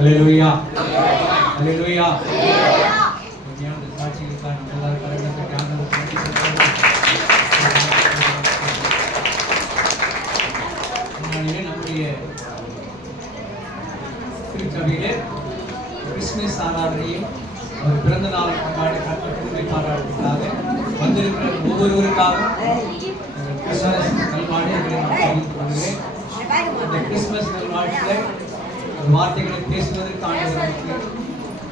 அல்லேலூயா அல்லேலூயா. உண்மையான சாட்சிகளுக்காக நம்ம எல்லாரும் கரங்களை தட்டி நம்முடைய திருச்சபையிலே கிறிஸ்துமஸ் ஆராதனையும் அவர் பிறந்த நாளை கொண்டாடி கருத்துரை பாராட்டுவதற்காக வந்திருக்கிற ஒவ்வொருவருக்காகவும் கிறிஸ்துமஸ் நல்வாழ்வை நான் தெரிவித்துக் கொள்கிறேன். இந்த கிறிஸ்துமஸ் நல்வாழ்வில் வார்த்தைகளை பேசுவதற்கான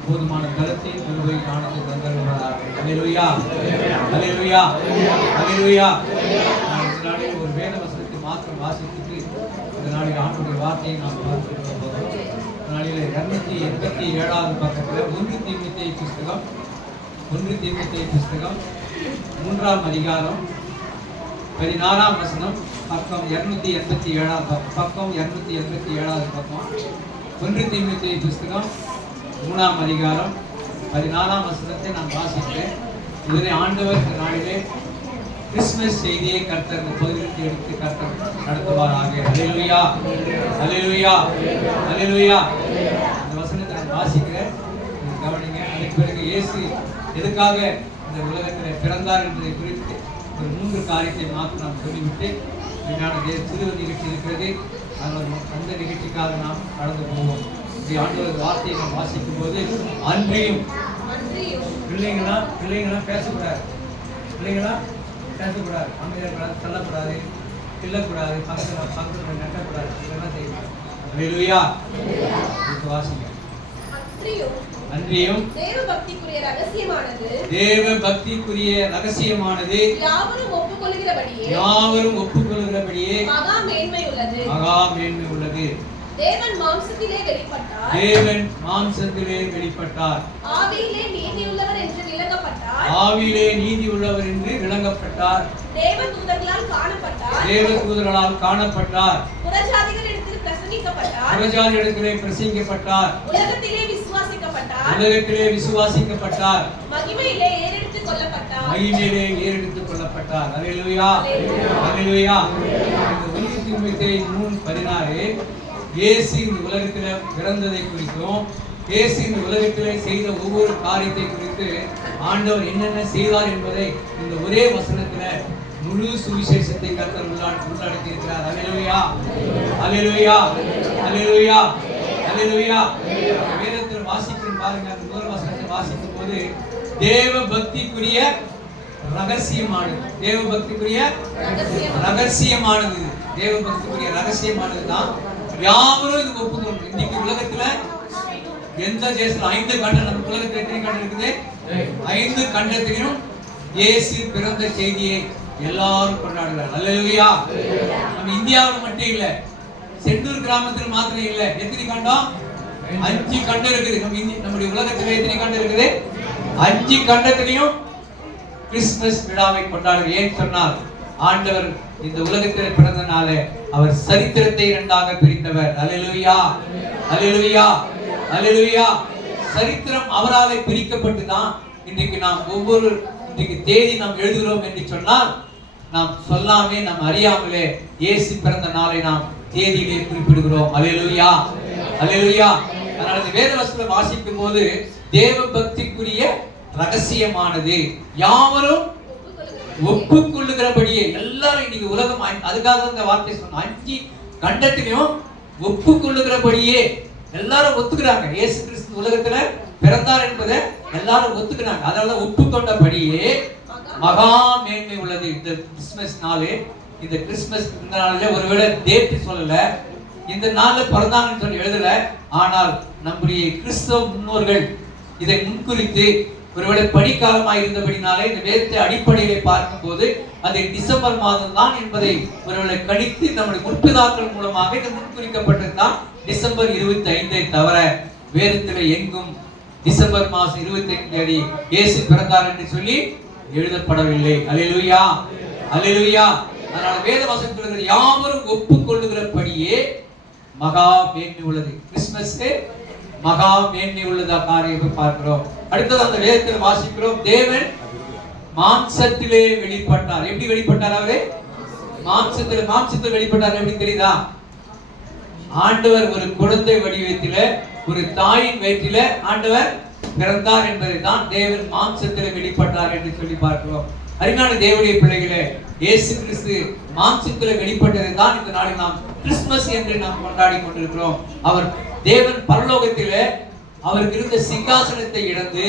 போதுமான கருத்தை குருவை காணத்தை தந்தருவார்கள். அல்லேலூயா அல்லேலூயா அல்லேலூயா. இந்த நாளில் ஒரு வேத வசனத்தை மாத்திரம் வாசித்துட்டு இந்த நாளில் ஆண்டுடைய வார்த்தையை நாம் பார்த்து போகிறோம். இந்த நாளில் 287வது பக்கத்தில் 1 தீமோத்தேயு புஸ்தகம் 3ஆம் அதிகாரம் 16ஆம் வசனம் பக்கம் 287 பக்கம் 287வது பக்கம் 1 தீமோத்தேயு புஸ்தகம் 3ஆம் அதிகாரம் 14ஆம் வசனத்தை நான் வாசித்தேன். இதனை ஆண்டவர் இந்த நாளிலே கிறிஸ்துமஸ் செய்தியை கர்த்தர் இந்த பகுதிக்கு எடுத்து கர்த்தர் நடத்துவாராக. அல்லேலூயா அல்லேலூயா அல்லேலூயா. இந்த வசனத்தை நான் வாசிக்கிறேன், கவனிங்க. அதுக்கு பிறகு இயேசு எதுக்காக இந்த உலகத்தில் பிறந்தார் என்பதை குறித்து ஒரு 3 காரியத்தை மாற்ற நாம் சொல்லிவிட்டு சிறுவ நிகழ்ச்சி இருக்கிறது, அந்த நிகழ்ச்சிக்காக நாம் கடந்து போவோம். ஆண்டவர் வார்த்தையை நாம் வாசிக்கும் போது அன்றியும் பிள்ளைங்களா பேசக்கூடாது, அமைதியாக தள்ளக்கூடாது, கிள்ளக்கூடாது, பக்கத்தில் நட்டக்கூடாது, இதெல்லாம் செய்யணும். அல்லேலூயா. வாசிங்க. அன்றியும் தேவ பக்திக்குரிய ரகசியமானது யாவரும் ஒப்புக்கொள்கிறபடியே மகா மேன்மை உள்ளது. தேவன் மாம்சத்திலே வெளிப்பட்டார், ஆவியிலே நீதி உள்ளவர் என்று விளங்கப்பட்டார், தேவதூதர்களால் காணப்பட்டார், புறஜாதிகளிடத்திலே பிரசங்கிக்கப்பட்டார், உலகத்திலே விசுவாசிக்கப்பட்டார், மகிமையிலே ஏறெடுத்துக் கொள்ளப்பட்டார். அல்லேலூயா அல்லேலூயா. 1 தீமோத்தேயு 3:16 இயேசு இந்த உலகத்தில் பிறந்ததை குறித்தும் இயேசு இந்த உலகத்திலே செய்த ஒவ்வொரு காரியத்தை குறித்து ஆண்டவர் என்னென்ன செய்தார் என்பதை இந்த ஒரே வசனத்தில் முழு சுவிசேஷத்தை கர்த்தர் உள்ளடக்கி இருக்கிறார். அல்லேலூயா அல்லேலூயா அல்லேலூயா அல்லேலூயா. வேதத்தில் வாசிக்கிறோம் பாருங்க. அந்த முதல் வசனத்தை வாசிக்கும் போது தேவ பக்திக்குரிய ரகசியமானது தான் யாவரும் இது ஒப்புக்கொள்ளும். இன்னைக்கு உலகத்துல எந்த தேசத்துல 5 கண்டம், நம்ம உலகத்துல எத்தனை கண்டம் இருக்குது? 5 கண்டத்திலும் இயேசு பிறந்த செய்தியை எல்லாரும் கொண்டாடுகிறார். அல்லேலூயா. நம்ம இந்தியாவில் மட்டும் இல்ல, செந்தூர் கிராமத்தில் மாத்திரம் இல்ல. எத்தனை கண்டம்? 5 கண்டம் இருக்குது. நம்முடைய உலகத்துல எத்தனை கண்டம் இருக்குது? 5 கண்டத்திலையும் கிறிஸ்துமஸ் விழாவை கொண்டாடுகிறார். ஏன் சொன்னால் ஆண்டவர் இந்த உலகத்தில் பிறந்தனால அவர் சரித்திரத்தை 2ஆக பிரித்தவர். அல்லேலூயா அல்லேலூயா அல்லேலூயா. சரித்திரம் அவராலே பிரிக்கப்பட்டு தான் இன்றைக்கு நாம் இன்றைக்கு தேதி நாம் எழுதுகிறோம் என்று சொன்னால் நாம் சொல்லாமே, நாம் அறியாமலே இயேசு பிறந்த நாளை நாம் தேதியிலே குறிப்பிடுகிறோம். அல்லேலூயா அல்லேலூயா. அதனால வேத வசனத்தை வாசிக்கும் போது தேவ பக்திக்குரிய ரகசியமானது யாவரும் ஒப்புக்கொள்ளுகிறபடியே, எல்லாரும் இன்னைக்கு உலகம் அதுக்காக இந்த வார்த்தை சொன்ன 5 கண்டத்திலையும் ஒப்புக்கொள்ளுகிறபடியே எல்லாரும் ஒத்துக்கிறாங்க. இயேசு கிறிஸ்து உலகத்துல பிறந்தார் என்பதை எல்லாரும் ஒத்துக்கிறாங்க. அதனால ஒப்புக்கொண்டபடியே மகா மேன்மை உள்ளது. இந்த கிறிஸ்துமஸ் நாளே, இந்த கிறிஸ்துமஸ் நாளில ஒருவேளை டேட் சொல்லல, இந்த நாள்ல பிறந்தாங்கன்னு சொல்லி எழுதல, ஆனால் நம்முடைய கிறிஸ்தவ முன்னோர்கள் இதை முன்குறித்து ஒருவேளை பனிக்காலமாக இருந்தபடினாலே இந்த வேதத்தை அடிப்படையிலே பார்க்கும் போது அது டிசம்பர் மாதம் தான் என்பதை ஒருவேளை கணித்து நம்முடைய முற்பிதாக்கள் மூலமாக இது முன்குறிக்கப்பட்டதுதான் டிசம்பர் 25 தவிர வேதத்தில் எங்கும் டிசம்பர் மாதம் 25 இயேசு பிறந்தார் என்று சொல்லி எழுதப்படவில்லை. அல்லேலூயா அல்லேலூயா. அதனால வேத வசனத்தில் யாவரும் ஒப்புக்கொள்ளுகிறபடியே மகா மேன்மை உள்ளது. கிறிஸ்துமஸ் மகா மேன்மை உள்ளதா காரியத்தை பார்க்கிறோம். அடுத்தது அந்த வேதத்தில் வாசிக்கிறோம், தேவன் மாம்சத்திலே வெளிப்பட்டார். எப்படி வெளிப்பட்டார்? அவரே மாம்சத்தில் வெளிப்பட்டார். எப்படி தெரியுதா? ஆண்டவர் ஒரு குழந்தை வடிவத்திலே ஒரு தாயின் வயிற்றிலே ஆண்டவர் பிறந்தார் என்பதை தான் தேவன் மாம்சத்திலே வெளிப்பட்டார் என்று சொல்லி பார்க்கிறோம். அருமையான தேவனுடைய பிள்ளைகளே, இயேசு கிறிஸ்து மாம்சத்திலே வெளிப்பட்டதை தான் இந்த நாளில் நாம் கிறிஸ்துமஸ் என்று நாம் கொண்டாடி கொண்டிருக்கிறோம். அவர் தேவன் பரலோகத்திலே அவருக்கு இருந்த சிங்காசனத்தை இழந்து,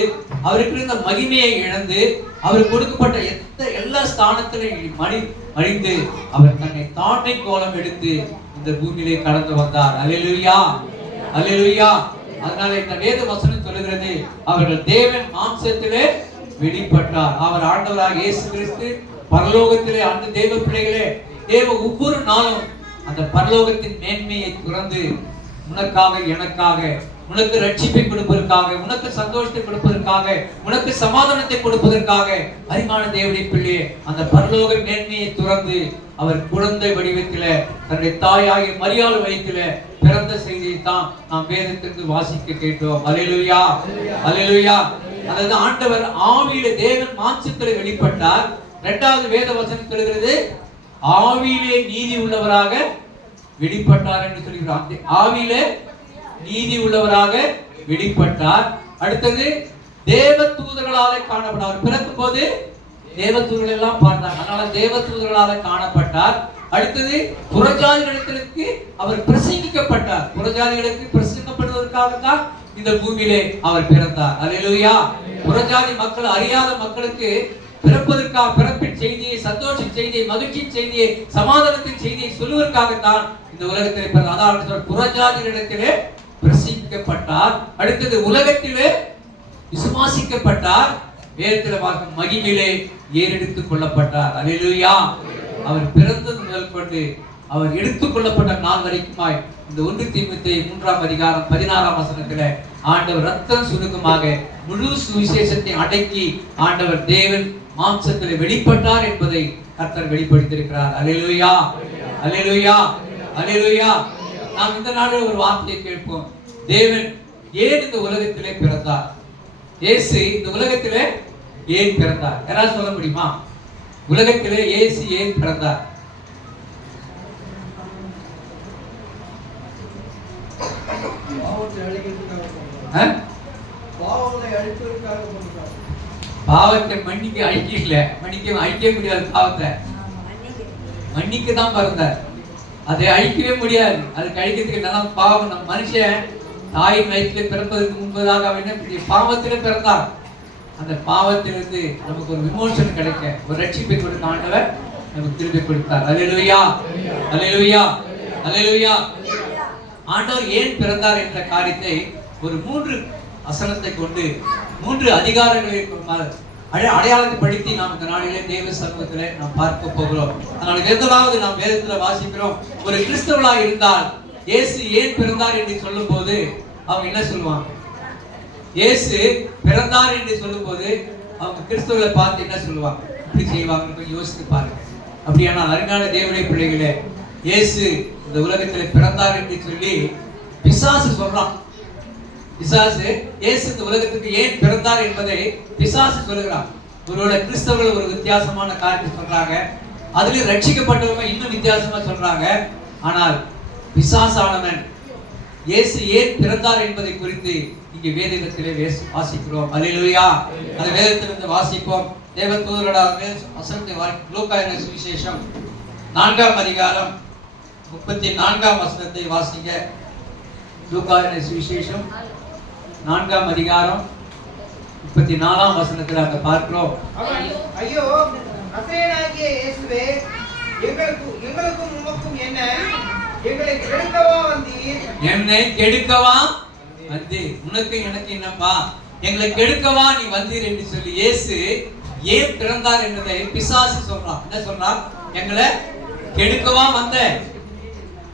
அவருக்கு இருந்த மகிமையை இழந்து, அவருக்கு கொடுக்கப்பட்ட எல்லா ஸ்தானத்திலையும் மடிந்து அவர் தன்னை தாண்டை கோலம் எடுத்து இந்த பூமியிலே கடந்து வந்தார். அல்லேலூயா, அல்லேலூயா. அதனால இந்த வேத வசனம் சொல்லுகிறது, அவர்கள் தேவன் மாம்சத்திலே வெளிப்பட்டார். அவர் ஆண்டவராக இயேசு கிறிஸ்து பரலோகத்திலே அந்த தேவ பிள்ளைகளே, தேவ ஒவ்வொரு நாளும் அந்த பரலோகத்தின் மேன்மையை துறந்து உனக்காக, எனக்காக, உனக்கு ரட்சிப்பை கொடுப்பதற்காக, உனக்கு சந்தோஷத்தை கொடுப்பதற்காக, உனக்கு சமாதானத்தை கொடுப்பதற்காக, அருமையான தேவனுடைய பிள்ளையே, அந்த பரலோக மேன்மையை துறந்து அவர் குழந்தை வடிவத்தில தன்னுடைய தாயாகிய மரியாள் வயிற்றில பிறந்த செய்தியை தான் நாம் வேதத்திற்கு வாசிக்க கேட்டோம். அல்லேலூயா, அல்லேலூயா. அதாவது ஆண்டவர் ஆவியில தேவன் மாம்சத்திலே வெளிப்பட்டார். இரண்டாவது வேத வசனம் சொல்கிறது, ஆவியிலே நீதி உள்ளவராக வெளிப்பட்டார் என்று சொல்கிறார். ஆவியிலே நீதி உள்ளவராக வெளிப்பட்டார். அடுத்தது தேவ தூதர்களாலே காணப்பட்டார். பிறக்கும் போது தேவ தூதர்கள் எல்லாம் பார்த்தாங்க, அதனால தேவ தூதர்களாலே காணப்பட்டார். அடுத்தது புறஜாதிகளுக்கு அவர் பிரசங்கிக்கப்பட்டார். புறஜாதிகளுக்கு பிரசங்கிக்கப்படுவதற்காக தான் இந்த பூமியிலே அவர் பிறந்தார். அல்லேலூயா. புறஜாதி மக்கள், அறியாத மக்களுக்கு பிறப்பதற்காக, பிறப்பின் செய்தியை, சந்தோஷின் செய்தியை, மகிழ்ச்சியின் செய்தியை, சமாதானத்தின் செய்தியை சொல்லுவதற்காகத்தான் இந்த உலகத்திலே பிறந்தார். அதாவது புறஜாதிகளிடத்திலே பிரசங்கிக்கப்பட்டார். அடுத்தது உலகத்திலே விசுவாசிக்கப்பட்டார். வேதத்தில் பார்க்கும் மகிமையிலே ஏறெடுத்துக் கொள்ளப்பட்டார். அல்லேலூயா. அவர் பிறந்தது முதல் கொண்டு அவர் எடுத்துக் கொள்ளப்பட்ட நாள் வரைக்குமாய் இந்த 1 தீமோத்தேயு 3ஆம் அதிகாரம் 16ஆம் வசனத்திலே ஆண்டவர் ரத்தம் சுருக்கமாக முழு சுவிசேஷத்தை அடக்கி ஆண்டவர் தேவன் மாம்சத்திலே வெளிப்பட்டார் என்பதை கர்த்தர் வெளிப்படுத்தியிருக்கிறார். அல்லேலூயா, அல்லேலூயா, அல்லேலூயா. நாம் இந்த நாளில் ஒரு வார்த்தையை கேட்போம். தேவன் ஏன் இந்த உலகத்திலே பிறந்தார்? இயேசு இந்த உலகத்திலே ஏன் பிறந்தார்? யாராவது சொல்ல முடியுமா? உலகத்திலே இயேசு ஏன் பிறந்தார்? பாவத்தை அழிக்க முடியாது. பாவத்தை மன்னிக்க தான் பிறந்தார். அதை அழிக்கவே முடியாது. அதுக்கு அழிக்கிறதுக்கு நல்லா பாவம். நம் மனுஷன் தாயின் வயிற்றிலே பிறப்பதற்கு முன்பதாக அவன் என்ன பாவத்திலே பிறந்தார். அந்த பாவத்திலிருந்து நமக்கு ஒரு விமோசனம் கிடைக்க, ஒரு ரட்சிப்பை கொடுத்த ஆண்டவர் நமக்கு திருப்பி கொடுத்தார். அல்லேலூயா, அல்லேலூயா, அல்லேலூயா. ஆண்டவர் ஏன் பிறந்தார் என்ற காரியத்தை ஒரு 3 வசனத்தை கொண்டு 3 அதிகாரங்களை அடையாளத்தை படுத்தி நாம் இந்த நாளிலே தேவ சமூகத்திலே நாம் பார்க்க போகிறோம். அதனால எதாவது நாம் வேதத்தில் வாசிக்கிறோம். ஒரு கிறிஸ்தவர்களாக இருந்தால் இயேசு ஏன் பிறந்தார் என்று சொல்லும் போது அவங்க என்ன சொல்லுவாங்க? இயேசு பிறந்தார் என்று சொல்லும் போது அவங்க கிறிஸ்தவர்களை பார்த்து என்ன சொல்லுவாங்க? இப்படி செய்வாங்கன்னு கொஞ்சம் யோசித்து பாருங்க. அப்படியானா அருமையான தேவனுடைய பிள்ளைகளே, இயேசு இந்த உலகத்தில் பிறந்தார் என்று சொல்லி பிசாசு சொல்றான். பிசாசு இயேசு இந்த உலகத்துக்கு ஏன் பிறந்தார் என்பதை பிசாசு சொல்லுகிறான். ஒருவேளை கிறிஸ்தவர்கள் ஒரு வித்தியாசமான காரியத்தை சொல்றாங்க, அதுல ரட்சிக்கப்பட்டவங்க இன்னும் வித்தியாசமா சொல்றாங்க. ஆனால் பிசாசானவன் இயேசு ஏன் பிறந்தார் என்பதை குறித்து இங்கே வேதத்திலே வாசிக்கிறோம். அல்லேலூயா. அந்த வேதத்திலிருந்து வாசிப்போம். தேவ தூதர்களாக வசனத்தை லூக்கா எழுதின சுவிசேஷம் 4ஆம் அதிகாரம் 34ஆம் வசனத்தை வாசிங்க. லூக்கா எழுதின சுவிசேஷம் 4ஆம் அதிகாரம் 34ஆம் வசனத்தில் அங்க பார்க்கிறோம். ஐயோ நசரேயனாகிய இயேசுவே, எங்களுக்கும் உமக்கும் என்ன? எங்களை கெடுக்கவா வந்தீர்? என்னை கெடுக்கவா வந்தீர்? உனக்கு எனக்கு என்னப்பா? எங்களை கெடுக்கவா நீ வந்தீர் என்று சொல்லி இயேசு ஏன் பிறந்தார் என்பதை பிசாசு சொல்றான். என்ன சொல்றான்? எங்களை கெடுக்கவா வந்த,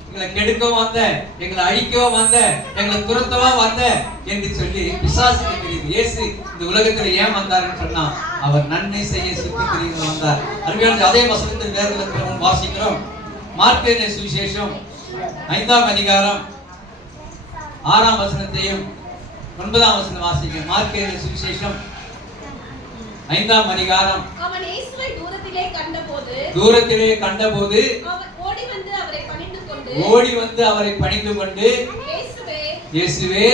எங்களை கெடுக்கவும் வந்த, எங்களை அழிக்கவும் வந்த, எங்களை துரத்தவா வந்த என்று சொல்லி பிசாசுக்கு தெரியுது. இயேசு இந்த உலகத்தில் ஏன் வந்தார்னு சொன்னா அவர் நன்மை செய்ய சுற்றி தெரிந்து வந்தார். அருமையான அதே வசனத்தில் வேதத்தில் வாசிக்கிறோம். மார்க்கு எழுதின சுவிசேஷம் 5ஆம் அதிகாரம் 6ஆம் வசனத்தையும் 9ஆம் வசனம் வாசிக்கிறோம். மார்க்கு எழுதின சுவிசேஷம் 5ஆம் அதிகாரம். அவன் இயேசுவை தூரத்திலே கண்டபோது ஓடி வந்து அவரை பணிந்து கொண்டு இயேசுவே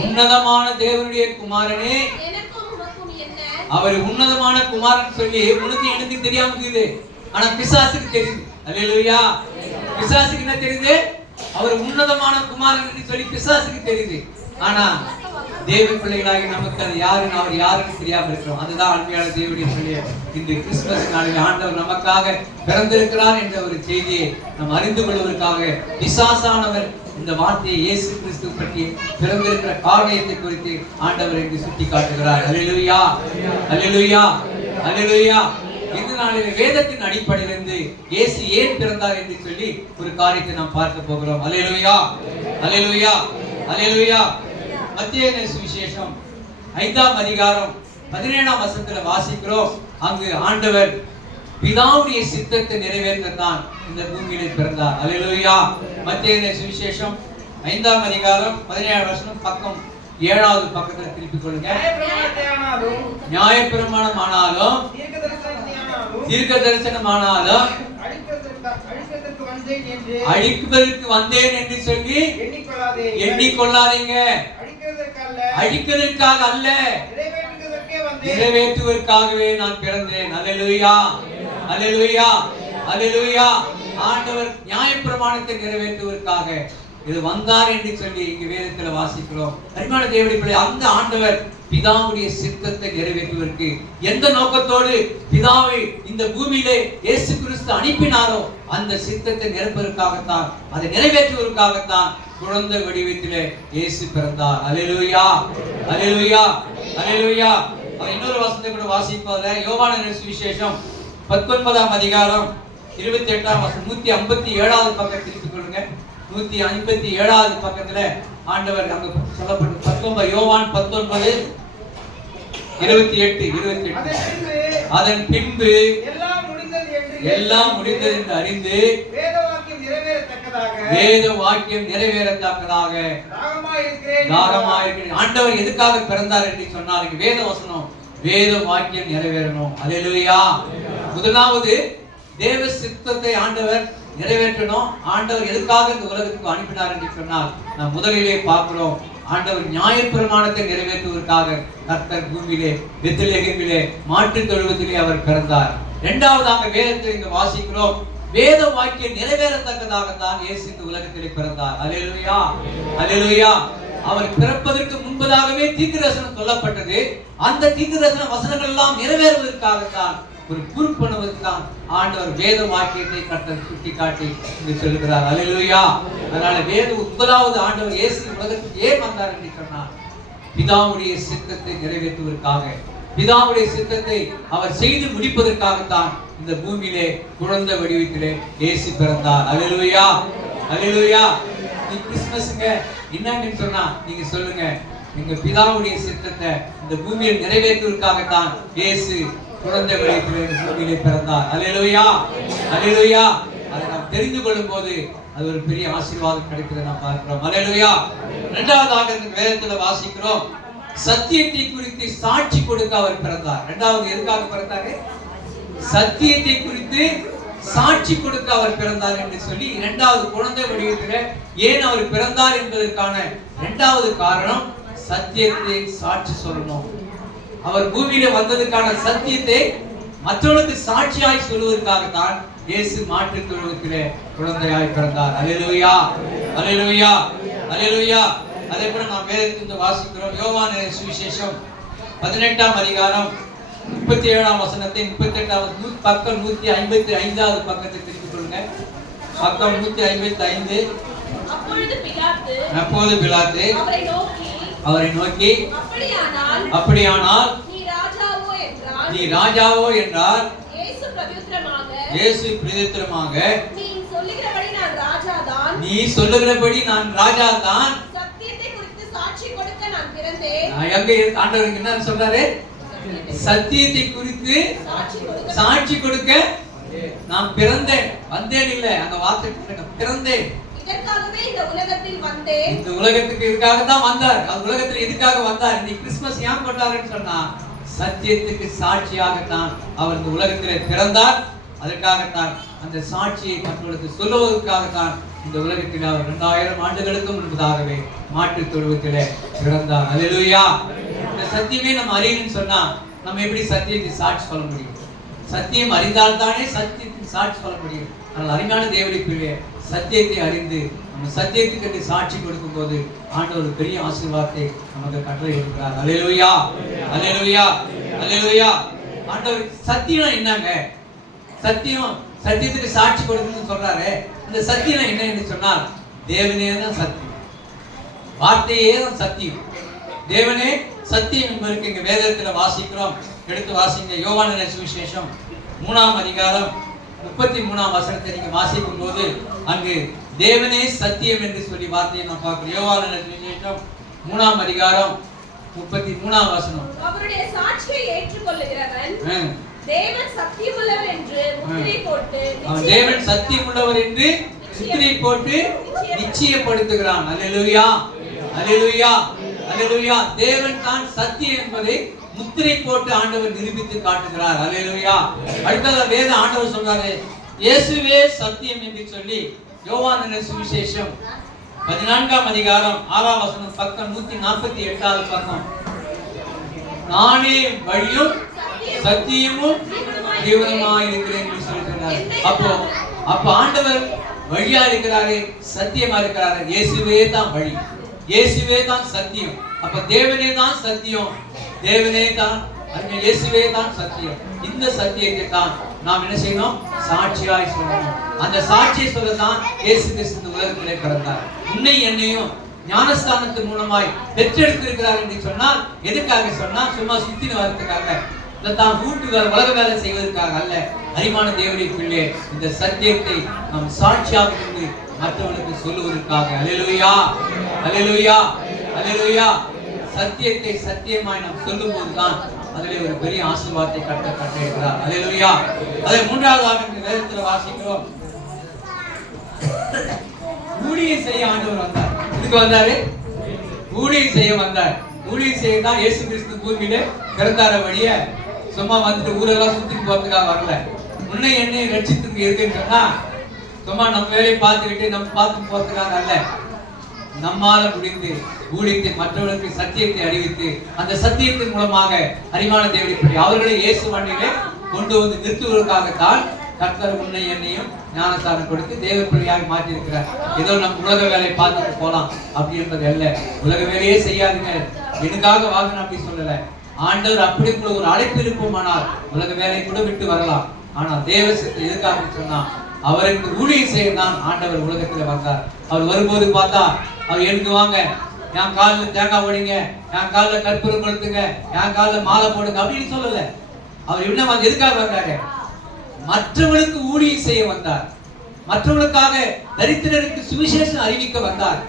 உன்னதமான தேவனுடைய குமாரனே, அவர் உன்னதமான குமாரன் சொல்லி உனக்கு எனக்கு தெரியாம இருக்குது, ஆனா பிசாசுக்கு தெரியுது. அல்லேலூயா. பிசாசுக்கு என்ன தெரியுது? அவர் உன்னதமான குமாரன் என்று சொல்லி பிசாசுக்கு தெரியுது. ஆனா தேவ பிள்ளைகளாகி நமக்கு அது யாருன்னு அவர் யாருன்னு தெரியாம இருக்கிறோம். அதுதான் அருமையான தேவனுடைய பிள்ளைய இந்த கிறிஸ்துமஸ் நாளில் ஆண்டவர் நமக்காக பிறந்திருக்கிறார் என்ற ஒரு செய்தியை நாம் அறிந்து கொள்வதற்காக பிசாசானவர் இந்த வார்த்தையை இயேசு கிறிஸ்து பற்றி பிறந்திருக்கிற காரணத்தை குறித்து ஆண்டவர் இங்கு சுட்டி காட்டுகிறார். அல்லேலூயா, அல்லேலூயா, அல்லேலூயா. இந்த நாளில் வேதத்தின் அடிப்படையிலிருந்து இயேசு ஏன் பிறந்தார் என்று சொல்லி ஒரு காரியத்தை நாம் பார்க்க போகிறோம். அல்லேலூயா, அல்லேலூயா, அல்லேலூயா. மத்தேயு சுவிசேஷம் 5ஆம் அதிகாரம் 17ஆம் வசனத்துல வாசிக்கிறோம். அங்கு ஆண்டவர் பிதாவுடைய சித்தத்தை நிறைவேற்றத்தான் இந்த பூமியிலே பிறந்தார். அல்லேலூயா. மத்தேயு சுவிசேஷம் 5ஆம் அதிகாரம் 17ஆம் வசனம் பக்கம் 7வது பக்கத்துல திருப்பிக் கொள்ளுங்க. நியாயப்பிரமாணமானாலும் தீர்க்க தரிசனமானாலும் அழிப்பதற்கு வந்தேன் என்று சொல்லி எண்ணிக்கொள்ளாதீங்க. அழிப்பதற்காக அல்ல, நிறைவேற்றுவதற்காகவே நான் பிறந்தேன். அல்லேலூயா, அல்லேலூயா, அல்லேலூயா. ஆண்டவர் நியாயப்பிரமாணத்தை நிறைவேற்றுவதற்காக இது வந்தார் என்று சொல்லி இங்கு வேதத்துல வாசிக்கிறோம். அருமையான தேவனுடைய பிள்ளை, அந்த ஆண்டவர் பிதாவுடைய சித்தத்தை நிறைவேற்றுவதற்கு எந்த நோக்கத்தோடு பிதாவை இந்த பூமியிலே இயேசு கிறிஸ்து அனுப்பினாரோ அந்த சித்தத்தை நிரப்புவதற்காகத்தான், அதை நிறைவேற்றுவதற்காகத்தான் குழந்தை வடிவத்திலே இயேசு பிறந்தார். அல்லேலூயா, அல்லேலூயா, அல்லேலூயா. இன்னொரு வசனத்தை கூட வாசிப்போம். யோவான் சுவிசேஷம் 19ஆம் அதிகாரம் 28ஆம் வசனம் 157வது பக்கம் திருப்பிக் கொள்ளுங்க. 157வது பக்கத்துல ஆண்டவர் அங்க சொல்லப்பட்டு 19 யோவான் 19:28 அதன் பின்பு எல்லாம் முடிந்தது என்று அறிந்து வேத வாக்கியம் நிறைவேறத்தக்கதாக ஆண்டவர் எதுக்காக பிறந்தார் என்று சொன்னார். வேத வசனம், வேத வாக்கியம் நிறைவேறணும். அல்லேலூயா. முதலாவது தேவ சித்தத்தை ஆண்டவர் நிறைவேற்றணும். ஆண்டவர் எதுக்காக இந்த உலகத்துக்கு அனுப்பினார் என்று சொன்னால் நாம் முதலிலே பார்க்கிறோம். ஆண்டவர் நியாயப்பிரமாணத்தை நிறைவேற்றுவதற்காக கர்த்தர் பூமியிலே பெத்லகேமிலே மாட்டுத் தொழுவத்திலே அவர் பிறந்தார். இரண்டாவதாக வேதத்தில் இங்கு வாசிக்கிறோம், வேத வாக்கியம் நிறைவேறத்தக்கதாகத்தான் இயேசு இந்த உலகத்திலே பிறந்தார். அல்லேலூயா, அல்லேலூயா. அவர் பிறப்பதற்கு முன்பதாகவே தீர்க்கதரிசனம் சொல்லப்பட்டது. அந்த தீர்க்கதரிசன வசனங்கள் எல்லாம் நிறைவேறுவதற்காகத்தான், ஒரு குறிப்பணுவதற்காக ஆண்டவர் வேத வாக்கியத்தை கர்த்தர் சுட்டி காட்டி இங்கு சொல்கிறார். அல்லேலூயா. அதனால வேத முதலாவது ஆண்டவர் இயேசு உலகத்துக்கு ஏன் வந்தார் என்று சொன்னார், பிதாவுடைய சித்தத்தை நிறைவேற்றுவதற்காக, பிதாவுடைய சித்தத்தை அவர் செய்து முடிப்பதற்காகத்தான் இந்த பூமியிலே குழந்தை வடிவத்திலே இயேசு பிறந்தார். அல்லேலூயா, அல்லேலூயா. கிறிஸ்துமஸ்ங்க என்னன்னு சொன்னா நீங்க சொல்லுங்க, எங்க பிதாவுடைய சித்தத்தை இந்த பூமியில் நிறைவேற்றுவதற்காகத்தான் இயேசு குழந்தை வடிவத்திலே பூமியிலே பிறந்தார். அல்லேலூயா, அல்லேலூயா. அதை நாம் தெரிந்து கொள்ளும் போது அது ஒரு பெரிய ஆசீர்வாதம் கிடைக்கிறதை நாம் பார்க்கிறோம். அல்லேலூயா. இரண்டாவதாக இந்த வேதத்துல வாசிக்கிறோம், சத்தியத்தை குறித்து சாட்சி கொடுக்க அவர் பிறந்தார். இரண்டாவது எதுக்காக பிறந்தாரு? சத்தியத்தை குறித்து சாட்சி கொடுக்க அவர் பிறந்தார் என்று சொல்லி இரண்டாவது குழந்தை வடிவத்தில் ஏன் அவர் பிறந்தார் என்பதற்கான இரண்டாவது காரணம், சத்தியத்தை சாட்சி சொல்லணும். அவர் பூமியில வந்ததற்கான சத்தியத்தை மற்றவர்களுக்கு சாட்சியாய் சொல்வதற்காகத்தான் இயேசு மாட்டுத் தொழுவத்திலே குழந்தையாய் பிறந்தார். அல்லேலூயா, அல்லேலூயா, அல்லேலூயா. அதே போல நாம் வேதத்தில் வாசிக்கிறோம், யோவான் சுவிசேஷம் 18ஆம் அதிகாரம் 37ஆம் வசனத்தை 38வது பக்கம் 155வது பக்கத்தை திருப்பிக் கொள்ளுங்க. பக்கம் 155. அப்பொழுது பிலாத்து அவரை நோக்கி அப்படியானால் நீ ராஜாவோ என்றார். இயேசு பிரதியுத்தரமாக நீ சொல்லுகிறபடி நான் ராஜா தான். ஆண்டவருக்கு என்ன சொல்றாரு? சத்தியத்தை குறித்து சாட்சி கொடுக்க நான் பிறந்தேன், வந்தேன் இல்ல, அந்த வார்த்தை பிறந்தேன். இதற்காகவே இந்த உலகத்தில் வந்தேன். இந்த உலகத்துக்கு இதுக்காக தான் வந்தார். அந்த உலகத்துல எதுக்காக வந்தார்? இந்த கிறிஸ்துமஸ் ஏன் கொண்டாடுறேன்னு சொன்னா சத்தியத்துக்கு சாட்சியாகத்தான் அவர் இந்த உலகத்திலே பிறந்தார். அதற்காகத்தான் அந்த சாட்சியை மற்றவர்களுக்கு சொல்லுவதற்காகத்தான் இந்த உலகத்தில் அவர் 2000 ஆண்டுகளுக்கு முன்பதாகவே மாட்டுத் தொழுவத்திலே பிறந்தார். அல்லேலூயா. இந்த சத்தியமே நம்ம அறியணும்னு சொன்னா நம்ம எப்படி சத்தியத்தை சாட்சி சொல்ல முடியும்? சத்தியம் அறிந்தால் தானே சத்தியத்தின் சாட்சி சொல்ல முடியும். ஆனால் அருமையான தேவனுடைய பிள்ளையே, சத்தியத்தை அறிந்து நம்ம சத்தியத்துக்கு சாட்சி கொடுக்கும் போது ஆண்டவர் பெரிய ஆசீர்வாதத்தை நமக்கு கட்டளை கொடுக்கிறார். அல்லேலூயா, அல்லேலூயா, அல்லேலூயா. ஆண்டவர் சத்தியம் என்னங்க? சத்தியம், சத்தியத்துக்கு சாட்சி கொடுக்கணும்னு சொல்றாரு. அந்த சத்தியம் என்ன என்று சொன்னால் தேவனே தான் சத்தியம், வார்த்தையே தான் சத்தியம். தேவனே சத்தியம் என்பதற்கு இங்க வேதத்துல வாசிக்கிறோம். எடுத்து வாசிங்க. யோவான் சுவிசேஷம் 3ஆம் அதிகாரம் 33ஆம் வசனத்தை நீங்க வாசிக்கும் போது அங்கு தேவனே சத்தியம் என்று சொல்லி வார்த்தையை நான் பார்க்கிறோம். யோவான் சுவிசேஷம் 3ஆம் அதிகாரம் 33ஆம் வசனம். அவருடைய சாட்சியை ஏற்றுக்கொள்ளுகிறவன் தேவன் சத்தியமுள்ளவர் என்று முத்திரை போட்டு தேவன் சத்தியமுள்ளவர் என்று முத்திரை போட்டு நிச்சயப்படுத்துகிறான். அல்லேலூயா, அல்லேலூயா, அல்லேலூயா. தேவன் தான் சத்தியம் என்பதை முத்திரை போட்டு ஆண்டவர் நிரூபித்து காட்டுகிறார். அல்லேலூயா. அடுத்தது வேத ஆண்டவர் சொல்றாரு, இயேசுவே சத்தியம் என்று சொல்லி யோவான் சுவிசேஷம் 14ஆம் அதிகாரம் 6ஆம் வசனம், பக்கம் 148வது பக்கம். நானே வழியும் சத்தியமும் ஜீவனுமாய் இருக்கிறேன் என்று சொல்கிறார். அப்போ ஆண்டவர் வழியா இருக்கிறாரு, சத்தியமா இருக்கிறாரு. இயேசுவே தான் வழி, இயேசுவே தான் சத்தியம். அப்ப தேவனே தான் சத்தியம், தேவனே தான், இயேசுவே தான் சத்தியம். இந்த சத்தியத்தை தான் நாம் என்ன செய்யணும்? சாட்சியாய் சொல்லணும். அந்த சாட்சியை சொல்லதான் இயேசு கிறிஸ்து இந்த உலகத்திலே பிறந்தார். உன்னை என்னையும் ஞானஸ்தானத்தின் மூலமாய் பெற்றெடுத்திருக்கிறார் என்று சொன்னால் எதுக்காக சொன்னா சும்மா சுத்தின வரதுக்காக, தான் வீட்டு வேலை உலக வேலை செய்வதற்காக அல்ல. அரிமான தேவனுடைய பிள்ளை, இந்த சத்தியத்தை நாம் சாட்சியாக கொண்டு மற்றவர்களுக்கு சொல்லுவதற்காக. அல்லேலூயா, அல்லேலூயா, அல்லேலூயா. சத்தியத்தை சத்தியமாய் நாம் சொல்லும் போதுதான் அதிலே ஒரு பெரிய ஆசீர்வாதத்தை கட்டிருக்கிறார். அல்லேலூயா. அதை 3வது வேதத்தில் வாசிக்கிறோம். ஊழியம் செய்ய ஆண்டவர் வந்தார். இதுக்கு வந்தாரு, ஊழியம் செய்ய வந்தார். ஊழியம் செய்ய தான் இயேசு கிறிஸ்து பூமியிலே பிறந்தார வழிய சும்மா வந்துட்டு ஊரெல்லாம் சுத்திட்டு போறதுக்காக வரல. உன்னை என்னை ரட்சித்துக்கு இருக்குன்னு சொன்னா சும்மா நம்ம வேலையை பார்த்துக்கிட்டு நம்ம பார்த்து போறதுக்காக அல்ல. நம்மால முடிந்து ஊழியத்தை மற்றவர்களுக்கு சத்தியத்தை அறிவித்து அந்த சத்தியத்தின் மூலமாக அரிமான தேவனுடைய அவர்களை இயேசு வண்டியிலே கொண்டு வந்து நிறுத்துவதற்காகத்தான் கர்த்தர் உன்னை என்னையும் ஞானஸ்தானம் கொடுத்து தேவ பிள்ளையாக மாற்றி இருக்கிறார். ஏதோ நம்ம உலக வேலையை பார்த்துட்டு போலாம் அப்படி என்பது அல்ல. உலக வேலையே செய்யாதுங்க, எனக்காக வாங்கணும் அப்படி சொல்லல. ஆண்டவர் அப்படி ஒரு அழைப்பு இருப்போமானால் உலக வேலையை கூட விட்டு வரலாம். ஆனால் தேவ சித்தம் எதுக்காக சொன்னா அவருக்கு ஊழியம் செய்ய தான் ஆண்டவர் உலகத்தில் வந்தார். அவர் வரும்போது பார்த்தா அவர் எனக்கு வாங்க, என் காலில் தேங்காய் ஓடிங்க, என் காலில் கற்பூரம் கொளுத்துங்க, என் காலில் மாலை போடுங்க அப்படின்னு சொல்லல. அவர் என்ன எதுக்காக வந்தாரு? மற்றவர்களுக்கு ஊழியம் செய்ய வந்தார். மற்றவர்களுக்காக தரித்திரருக்கு சுவிசேஷம் அறிவிக்க வந்தார்.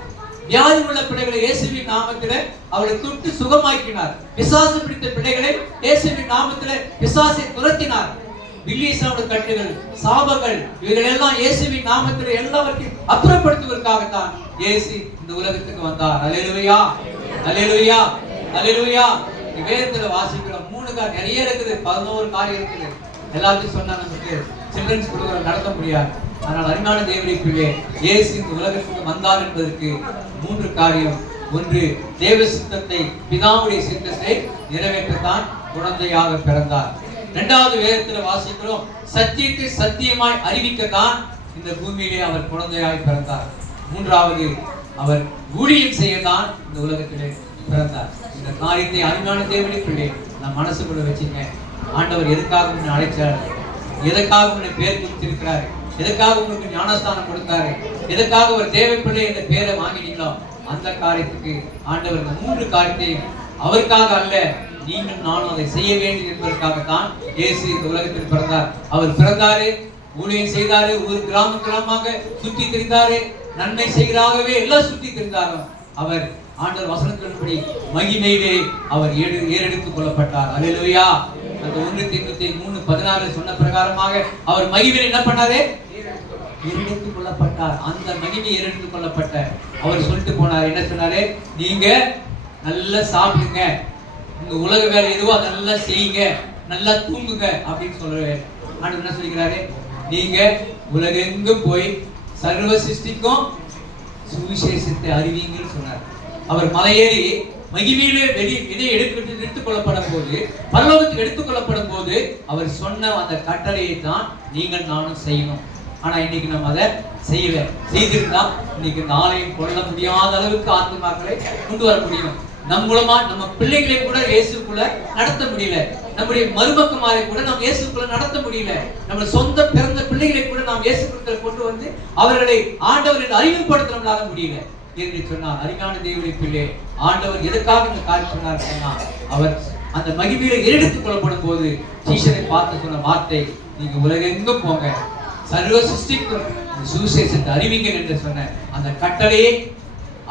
வியாதி உள்ள பிள்ளைகளை இயேசுவின் நாமத்திலே அவளை தொட்டு சுகமாக்கினார். பிசாசு பிடித்த பிள்ளைகளை இயேசுவின் நாமத்திலே பிசாசை துரத்தினார். பில்லியசாவுடைய கட்டுகள், சாபங்கள் இவைகளெல்லாம் இயேசுவின் நாமத்திலே எல்லாவற்றையும் அப்புறப்படுத்துவதற்காகத்தான் இயேசு இந்த உலகத்துக்கு வந்தார். அல்லேலூயா, அல்லேலூயா, அல்லேலூயா. வேதத்துல வாசிக்கிறோம் 3 காரியம் நிறைய இருக்குது, 11 காரியம் இருக்குது. எல்லாத்தையும் சொன்னா நமக்கு சில்ட்ரன்ஸ் ப்ரோக்ராம் நடத்த முடியாது. ஆனால் அருமையான தேவனுடைய பிள்ளை, இயேசு இந்த உலகத்துக்கு வந்தார் என்பதற்கு 3 காரியம். ஒன்று, தேவ சித்தத்தை, பிதாவுடைய சித்தத்தை நிறைவேற்றத்தான் குழந்தையாக பிறந்தார். 2வது வேதத்தில் வாசிக்கிறோம், சத்தியத்தை சத்தியமாய் அறிவிக்கத்தான் இந்த பூமியிலே அவர் குழந்தையாய் பிறந்தார். 3வது, அவர் ஊழியம் செய்யத்தான் இந்த உலகத்திலே பிறந்தார். இந்த காரியத்தை அருமையான தேவனுடைய பிள்ளை நான் மனசுக்குள்ள வச்சுங்க. ஆண்டவர் எதுக்காக உன்னை அழைச்சார்? எதற்காக உன்னை பேர் கொடுத்திருக்கிறார்? எதற்காக உங்களுக்கு ஞானஸ்தானம் கொடுத்தாரு? எதற்காக ஒரு தேவ பிள்ளை என்ற பேரை வாங்கினீங்களோ அந்த காரியத்துக்கு ஆண்டவர் இந்த 3 காரியத்தையும் அவருக்காக அல்ல, நீங்கள் நானும் அதை செய்ய வேண்டும் என்பதற்காகத்தான் இயேசு இந்த உலகத்தில் பிறந்தார். அவர் பிறந்தாரு, ஊழியம் செய்தாரு, ஒரு கிராமமாக சுற்றி திரிந்தாரு, நன்மை செய்கிறாகவே எல்லாம் சுற்றி திரிந்தாரும். அவர் ஆண்டவர் வசனத்தின்படி மகிமையிலே அவர் ஏறெடுத்துக் கொள்ளப்பட்டார். அல்லேலூயா. அந்த 1 தீமோத்தேயு 3:16 சொன்ன பிரகாரமாக அவர் மகிமையிலே என்ன பண்ணாரு? ஏறெடுத்துக் கொள்ளப்பட்டார். அந்த மகிமை ஏறெடுத்துக் கொள்ளப்பட்ட அவர் சொல்லிட்டு போனார். என்ன சொன்னாரு? நீங்க நல்லா சாப்பிடுங்க, உங்க உலக வேலை எதுவோ அதை நல்லா செய்யுங்க, நல்லா தூங்குங்க அப்படின்னு சொல்றாரு. ஆண்டவர் என்ன சொல்லிக்கிறாரு? நீங்க உலகெங்கும் போய் சர்வ சிருஷ்டிக்கும் சுவிசேஷத்தை அறிவிங்கன்னு சொன்னார். அவர் மலையேறி மகிமையிலே விதை எடுத்துக் கொள்ளப்படும் போது, பரலோகத்துக்கு எடுத்துக் கொள்ளப்படும் போது அவர் சொன்ன அந்த கட்டளையை தான் நீங்கள் நானும் செய்யணும். ஆனா இன்னைக்கு நம்ம அதை செய்யல. செய்திருந்தா இன்னைக்கு நாளையும் கொள்ள முடியாத அளவுக்கு ஆத்மாக்களை கொண்டு வர முடியும். நம் மூலமா நம்ம பிள்ளைகளை கூட இயேசுக்குள்ள நடத்த முடியல. நம்முடைய மருமக்குமாரை கூட நாம் இயேசுக்குள்ள நடத்த முடியல. நம்ம சொந்த பிறந்த பிள்ளைகளை கூட நாம் இயேசுக்குள்ள கொண்டு வந்து அவர்களை ஆண்டவரின் அறிவுப்படுத்த நம்மளால முடியல என்று சொன்னார். அருமையான தேவனுடைய பிள்ளை, ஆண்டவர் எதற்காக இந்த காரியம் சொன்னார் சொன்னா, அவர் அந்த மகிமையில எடுத்துக் கொள்ளப்படும் போது சீஷரை பார்த்து சொன்ன வார்த்தை, நீங்க உலகெங்கும் போங்க, சர்வ சிருஷ்டிக்கும் சுவிசேஷத்தை அறிவிங்க என்று சொன்ன அந்த கட்டளையை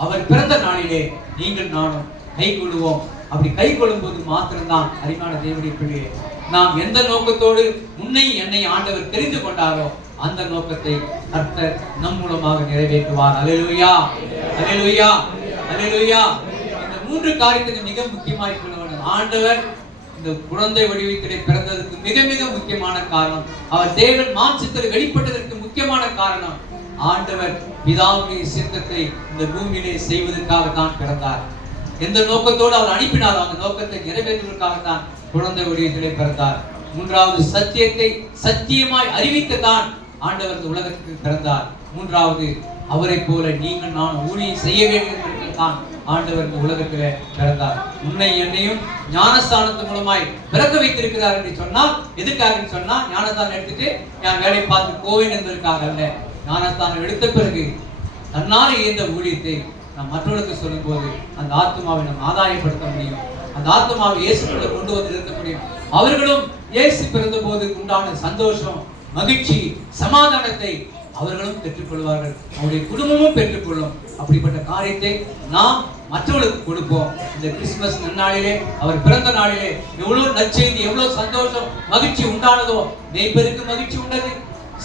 அவர் பிறந்த நாளிலே நீங்கள் நானும் கை கொள்வோம். அப்படி கை கொள்ளும் போது மாத்திரம்தான் அருமையான தேவனுடைய பிள்ளையே, நாம் எந்த நோக்கத்தோடு உன்னை என்னை ஆண்டவர் தெரிந்து கொண்டாரோ அந்த நோக்கத்தை கர்த்தர் நம் மூலமாக நிறைவேற்றுவார். அல்லேலூயா, அல்லேலூயா, அல்லேலூயா. இந்த மூன்று காரியத்துக்கு மிக முக்கியமாக சொல்ல வேண்டும். ஆண்டவர் இந்த குழந்தை வடிவத்திலே பிறந்ததற்கு மிக மிக முக்கியமான காரணம், அவர் தேவன் மாம்சத்தில் வெளிப்பட்டதற்கு முக்கியமான காரணம், ஆண்டவர் பிதாவுடைய சித்தத்தை இந்த பூமியிலே செய்வதற்காக தான் பிறந்தார். எந்த நோக்கத்தோடு அவர் அனுப்பினாரோ அந்த நோக்கத்தை நிறைவேற்றுவதற்காக தான் குழந்தை வடிவத்திலே பிறந்தார். மூன்றாவது, சத்தியத்தை சத்தியமாய் அறிவிக்கத்தான் ஆண்டவர் இந்த உலகத்துக்கு பிறந்தார். மூன்றாவது, அவரை போல நீங்கள் நான் ஊழியம் செய்ய வேண்டும் என்பதற்காக ஆண்டவர் இந்த உலகத்திலே பிறந்தார். உன்னை என்னையும் ஞானஸ்தானத்தின் மூலமாய் பிறக்க வைத்திருக்கிறார் என்று சொன்னால் எதுக்காக சொன்னா, ஞானஸ்தானம் எடுத்துட்டு நான் வேலை பார்த்து போவேன் என்பதற்காக அல்ல. ஞானஸ்தானம் எடுத்த பிறகு தன்னால் இயந்த ஊழியத்தை நாம் மற்றவர்களுக்கு சொல்லும் போது அந்த ஆத்மாவை நாம் ஆதாயப்படுத்த முடியும். அந்த ஆத்மாவை இயேசுக்குள்ள கொண்டு வந்து நிறுத்த முடியும். அவர்களும் இயேசு பிறந்த போது உண்டான சந்தோஷம், மகிழ்ச்சி, சமாதானத்தை அவர்களும் பெற்றுக்கொள்வார்கள். அவருடைய குடும்பமும் பெற்றுக்கொள்ளும். அப்படிப்பட்ட காரியத்தை நாம் மற்றவர்களுக்கு கொடுப்போம். இந்த கிறிஸ்துமஸ் நன்னாளிலே, அவர் பிறந்த நாளிலே எவ்வளவு நற்செய்தி, எவ்வளவு சந்தோஷம், மகிழ்ச்சி உண்டானதோ, மேய்ப்பருக்கு மகிழ்ச்சி உண்டது,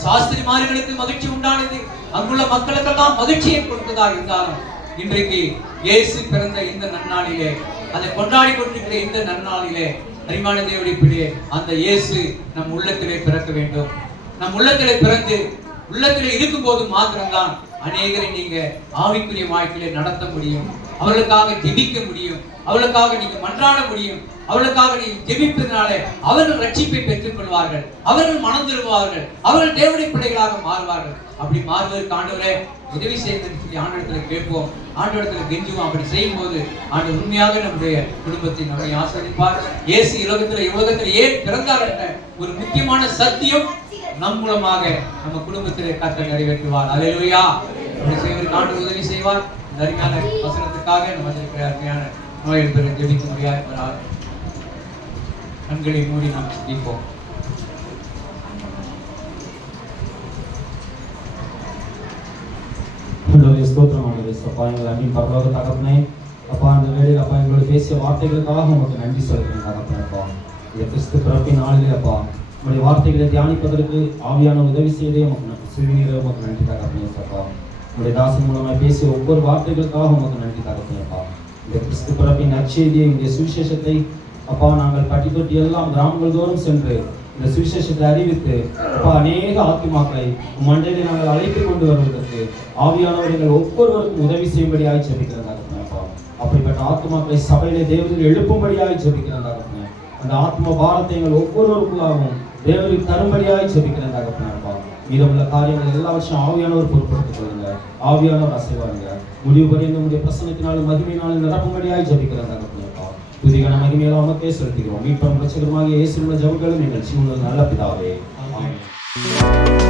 சாஸ்திரிமார்களுக்கு மகிழ்ச்சி உண்டானது, அங்குள்ள மக்களுக்கெல்லாம் மகிழ்ச்சியை கொடுத்ததா இருந்தாலும் இன்றைக்கு இயேசு பிறந்த இந்த நன்னாளிலே, அதை கொண்டாடி கொண்டிருக்கிற இந்த நன்னாளிலே, அருமையான தேவனுடைய பிள்ளையே, அந்த இயேசு நம் உள்ளத்திலே பிறக்க வேண்டும். நம் உள்ளத்திலே பிறந்து உள்ளத்திலே இருக்கும் போது மாத்திரம்தான் அநேகரை நீங்க ஆவிக்குரிய வாழ்க்கையிலே நடத்த முடியும். அவர்களுக்காக ஜெபிக்க முடியும். அவர்களுக்காக நீங்க மன்றாட முடியும். அவர்களுக்காக நீங்க ஜெபிப்பதனாலே அவர்கள் ரட்சிப்பை பெற்றுக் கொள்வார்கள். அவர்கள் மனம் திரும்புவார்கள். அவர்கள் தேவனுடைய பிள்ளைகளாக மாறுவார்கள். அப்படி மாறுவதற்கு ஆண்டவரே உதவி செய்யுங்கன்னு சொல்லி ஆண்டவரிடத்தில் கேட்போம், ஆண்டவரிடத்தில் கெஞ்சுவோம். அப்படி செய்யும் போது ஆண்டவர் உண்மையாக நம்முடைய குடும்பத்தை நம்மை ஆசீர்வதிப்பார். இயேசு உலகத்தில் ஏன் பிறந்தார் என்ற ஒரு முக்கியமான சத்தியம் நம் மூலமாக நம்ம குடும்பத்திலே கர்த்தர் நிறைவேற்றுவார். அல்லேலூயா. அப்படி செய்வதற்கு ஆண்டவர் உதவி செய்வார். இந்த அருமையான வசனத்துக்காக நம்ம இருக்கிற அருமையான நோயில் பெற ஜெபிக்க முடியாது. கண்களை மூடி நாம் ஜெபிப்போம். ஸ்தோத்திரம் ஆண்டவரே. அப்பா, எங்கள் அன்பின் பரலோக தகப்பனே, அப்பா அந்த வேளையில் அப்பா எங்களோட பேசிய வார்த்தைகளுக்காக உங்களுக்கு நன்றி சொல்கிறேன் தகப்பனே. அப்பா, இந்த கிறிஸ்து பிறப்பின் நாளிலே அப்பா உங்களுடைய வார்த்தைகளை தியானிப்பதற்கு ஆவியான உதவி செய்தே உமக்கு சிறுநீரை உமக்கு நன்றி தகப்பனே. அப்பா, உங்களுடைய தாசன் மூலமாக பேசிய ஒவ்வொரு வார்த்தைகளுக்காக உமக்கு நன்றி தகப்பனே. அப்பா, இந்த கிறிஸ்து பிறப்பின் நற்செய்தியை, இந்த சுவிசேஷத்தை அப்பா நாங்கள் பட்டி தொட்டி எல்லாம் கிராமங்கள் தோறும் சென்று இந்த சுவிசேஷத்தை அறிவித்து அப்பா அநேக ஆத்துமாக்களை மண்டையிலே நாங்கள் அழைத்து கொண்டு வருவதற்கு ஆவியானவர் எங்கள் ஒவ்வொருவருக்கும் உதவி செய்யும்படியாக ஜெபிக்கிறதாக அப்பா. அப்படிப்பட்ட ஆத்துமாக்களை சபையிலே தேவர்கள் எழுப்பும்படியாக ஜெபிக்கிறதாக அந்த ஆத்ம பாரத்தை எங்கள் ஒவ்வொருவருக்குள்ளாகவும் தேவருக்கு தரும்படியாக ஜெபிக்கிறதாக அப்பா. மீதமுள்ள காரியங்கள் எல்லா வருஷம் ஆவியானவர் பொறுப்படுத்திக் கொள்ளுங்க. ஆவியானவர் அசைவாருங்க. முடிவு பரியந்த நம்முடைய பிரசன்னத்தினாலும் மகிமையினாலும் நிரப்பும்படியாக ஜெபிக்கிறதாக அப்பா. துதிகான மகிமையெல்லாம் நமக்கே செலுத்துகிறோம். மீட்பும் ரட்சகருமாகிய இயேசுவின் ஜெபங்களும் எங்கள் ஜீவனில் நல்ல பிதாவே. ஆமென்.